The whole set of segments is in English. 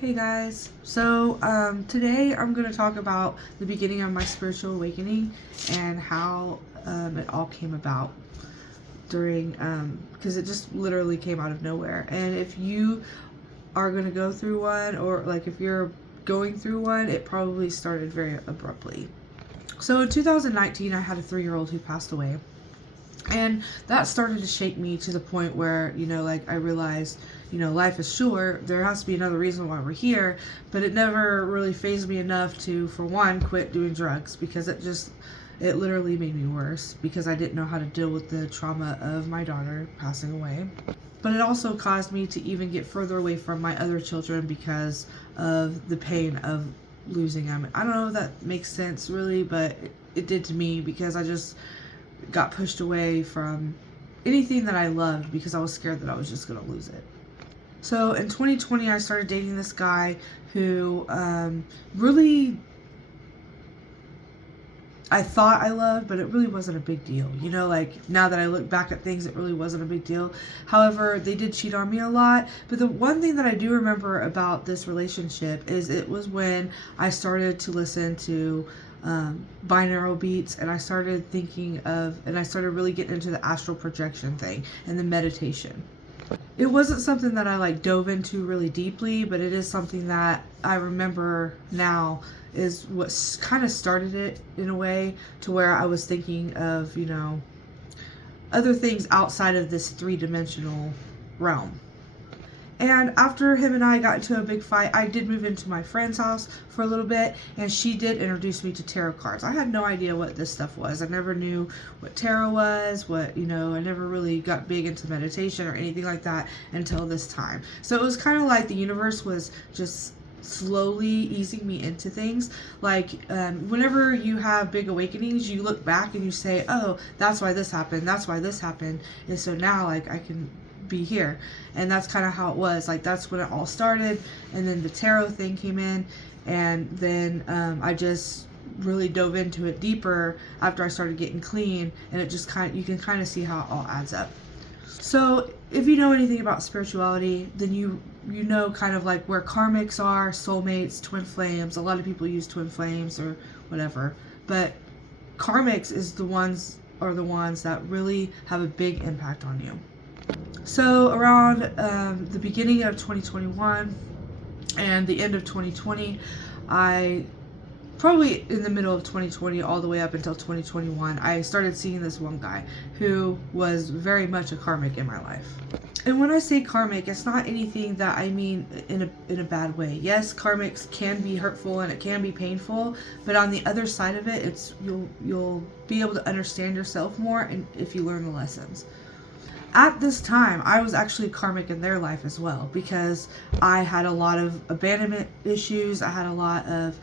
Hey guys, so today I'm going to talk about the beginning of my spiritual awakening and how it all came about during, because it just literally came out of nowhere. And if you are going to go through one, or like if you're going through one, it probably started very abruptly. So in 2019, I had a 3-year-old who passed away. And that started to shake me to the point where, like I realized, life is short. There has to be another reason why we're here. But it never really fazed me enough to, for one, quit doing drugs, because it literally made me worse because I didn't know how to deal with the trauma of my daughter passing away. But it also caused me to even get further away from my other children because of the pain of losing them. I don't know if that makes sense really, but it did to me because I just got pushed away from anything that I loved because I was scared that I was just going to lose it. So in 2020, I started dating this guy who really I thought I loved, but it really wasn't a big deal. Like now that I look back at things, it really wasn't a big deal. However, they did cheat on me a lot. But the one thing that I do remember about this relationship is it was when I started to listen to binaural beats, and I started I started really getting into the astral projection thing and the meditation. It wasn't something that I dove into really deeply, but it is something that I remember now is what kind of started it in a way to where I was thinking of, other things outside of this 3-dimensional realm. And after him and I got into a big fight, I did move into my friend's house for a little bit, and she did introduce me to tarot cards. I had no idea what this stuff was. I never knew what tarot was, I never really got big into meditation or anything like that until this time. So it was kind of like the universe was just slowly easing me into things. Whenever you have big awakenings, you look back and you say, oh, that's why this happened, and so now I can be here. And that's kind of how it was. That's when it all started, and then the tarot thing came in, and then I just really dove into it deeper after I started getting clean, and it just you can kind of see how it all adds up. So if you know anything about spirituality, then you know kind of like where karmics are, soulmates, twin flames. A lot of people use twin flames or whatever, but karmics are the ones that really have a big impact on you. So around the beginning of 2021 and the end of 2020, probably in the middle of 2020 all the way up until 2021, I started seeing this one guy who was very much a karmic in my life. And when I say karmic, it's not anything that I mean in a bad way. Yes, karmics can be hurtful and it can be painful, but on the other side of it, it's you'll be able to understand yourself more, and if you learn the lessons. At this time, I was actually karmic in their life as well, because I had a lot of abandonment issues. I had a lot of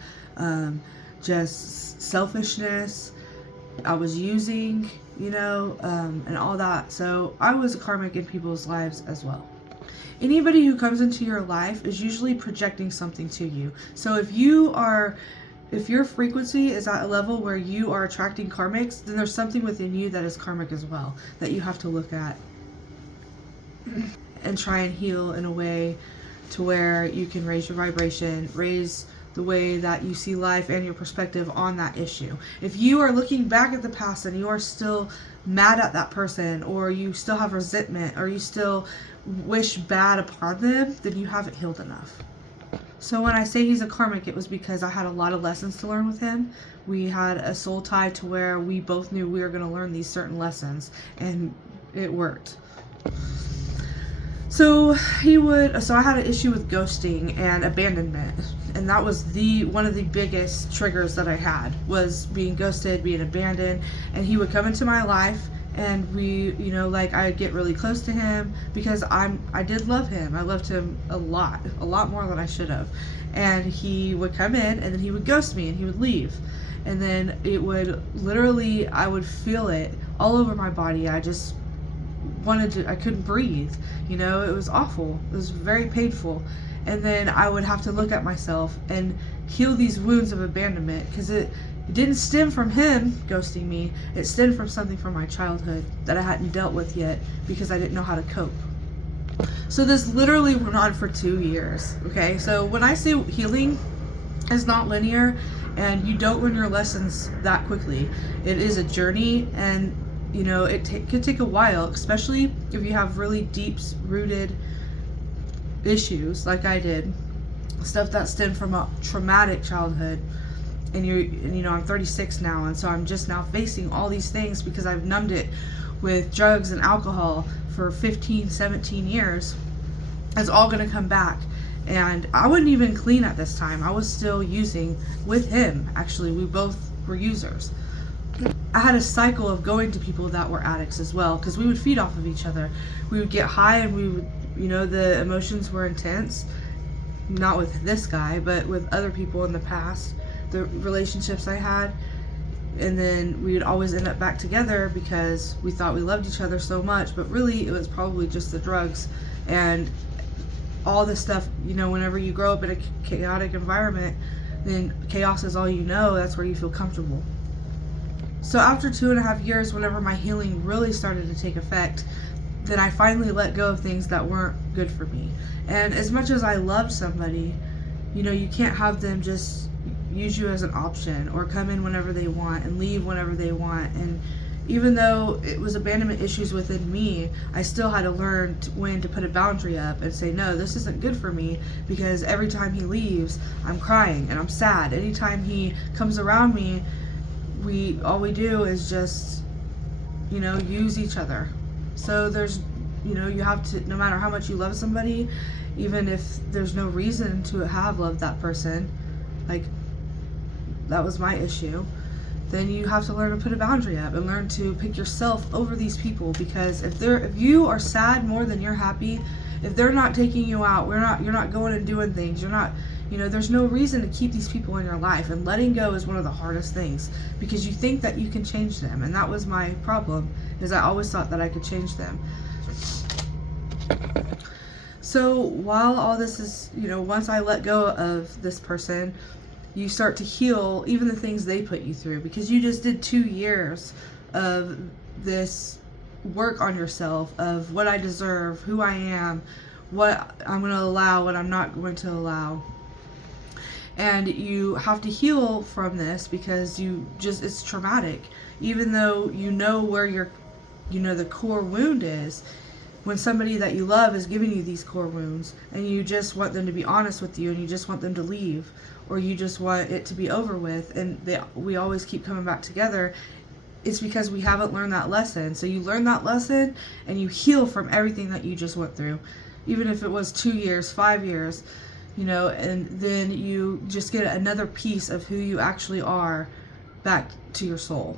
just selfishness. I was using, and all that. So I was karmic in people's lives as well. Anybody who comes into your life is usually projecting something to you. So if your frequency is at a level where you are attracting karmics, then there's something within you that is karmic as well that you have to look at and try and heal in a way to where you can raise your vibration, raise the way that you see life and your perspective on that issue. If you are looking back at the past and you are still mad at that person, or you still have resentment, or you still wish bad upon them, then you haven't healed enough. So when I say he's a karmic, it was because I had a lot of lessons to learn with him. We had a soul tie to where we both knew we were going to learn these certain lessons, and it worked. So I had an issue with ghosting and abandonment, and that was one of the biggest triggers that I had, was being ghosted, being abandoned. And he would come into my life, and I'd get really close to him because I did love him. I loved him a lot more than I should have. And he would come in, and then he would ghost me, and he would leave. And then it would literally, I would feel it all over my body. I couldn't breathe, it was awful. It was very painful. And then I would have to look at myself and heal these wounds of abandonment, because it didn't stem from him ghosting me. It stemmed from something from my childhood that I hadn't dealt with yet because I didn't know how to cope. So this literally went on for 2 years. Okay, so when I say healing is not linear and you don't learn your lessons that quickly, it is a journey, and you know it could take a while, especially if you have really deep rooted issues like I did, stuff that stemmed from a traumatic childhood. And you know, I'm 36 now, and so I'm just now facing all these things because I've numbed it with drugs and alcohol for 15, 17 years. It's all going to come back. And I wasn't even clean at this time. I was still using with him. Actually, we both were users. I had a cycle of going to people that were addicts as well, because we would feed off of each other. We would get high and we would, you know, the emotions were intense. Not with this guy, but with other people in the past, the relationships I had. And then we would always end up back together because we thought we loved each other so much, but really it was probably just the drugs and all this stuff. You know, whenever you grow up in a chaotic environment, then chaos is all you know. That's where you feel comfortable. So after 2.5 years, whenever my healing really started to take effect, then I finally let go of things that weren't good for me. And as much as I loved somebody, you know, you can't have them just use you as an option or come in whenever they want and leave whenever they want. And even though it was abandonment issues within me, I still had to learn when to put a boundary up and say, no, this isn't good for me, because every time he leaves, I'm crying and I'm sad. Anytime he comes around me, all we do is just, you know, use each other. So there's, you know, you have to, no matter how much you love somebody, even if there's no reason to have loved that person, like that was my issue, then you have to learn to put a boundary up and learn to pick yourself over these people. Because if you are sad more than you're happy, if they're not taking you out, you're not going and doing things, you're not, you know, there's no reason to keep these people in your life. And letting go is one of the hardest things, because you think that you can change them. And that was my problem, is I always thought that I could change them. So while all this is, you know, once I let go of this person, you start to heal even the things they put you through, because you just did 2 years of this work on yourself, of what I deserve, who I am, what I'm going to allow, what I'm not going to allow. And you have to heal from this, because it's traumatic. Even though you know where the core wound is, when somebody that you love is giving you these core wounds and you just want them to be honest with you and you just want them to leave, or you just want it to be over with, and we always keep coming back together, it's because we haven't learned that lesson. So you learn that lesson and you heal from everything that you just went through, even if it was 2 years, 5 years, you know, and then you just get another piece of who you actually are back to your soul.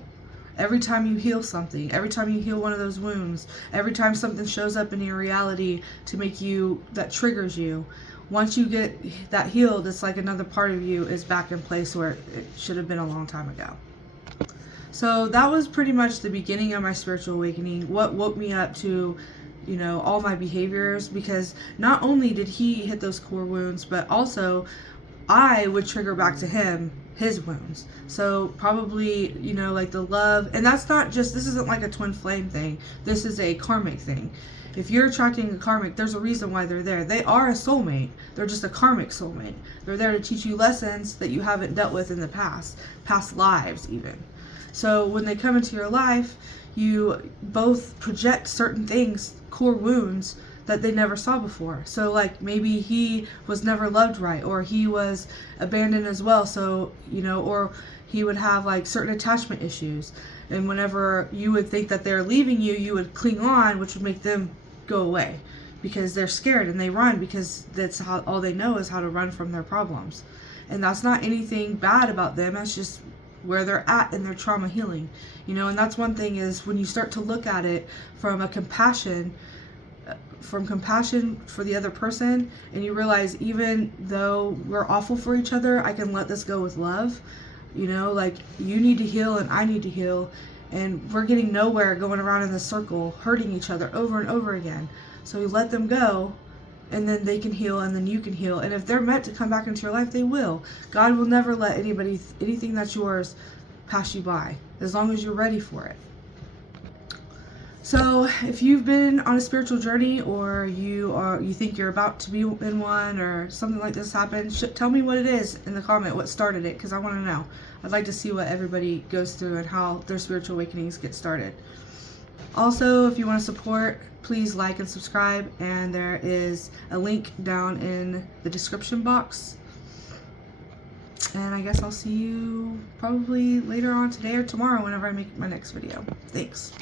Every time you heal something, every time you heal one of those wounds, every time something shows up in your reality to make you, that triggers you, once you get that healed, it's like another part of you is back in place where it should have been a long time ago. So that was pretty much the beginning of my spiritual awakening, what woke me up to, you know, all my behaviors, because not only did he hit those core wounds, but also I would trigger back to him his wounds. So probably, you know, like the love, and that's not just, this isn't like a twin flame thing. This is a karmic thing. If you're attracting a karmic, there's a reason why they're there. They are a soulmate. They're just a karmic soulmate. They're there to teach you lessons that you haven't dealt with in the past lives even. So when they come into your life, you both project certain things, core wounds, that they never saw before. So like maybe he was never loved right, or he was abandoned as well. So, you know, or he would have like certain attachment issues. And whenever you would think that they're leaving you, you would cling on, which would make them go away, because they're scared and they run, because that's how all they know is how to run from their problems. And that's not anything bad about them. That's just where they're at in their trauma healing, you know. And that's one thing, is when you start to look at it from compassion for the other person, and you realize even though we're awful for each other, I can let this go with love. You know, like you need to heal and I need to heal, and we're getting nowhere going around in this circle hurting each other over and over again. So you let them go, and then they can heal, and then you can heal. And if they're meant to come back into your life, they will. God will never let anything that's yours pass you by, as long as you're ready for it. So if you've been on a spiritual journey, or you think you're about to be in one, or something like this happened, tell me what it is in the comment, what started it, because I want to know. I'd like to see what everybody goes through and how their spiritual awakenings get started. Also, if you want to support, please like and subscribe, and there is a link down in the description box. And I guess I'll see you probably later on today or tomorrow whenever I make my next video. Thanks.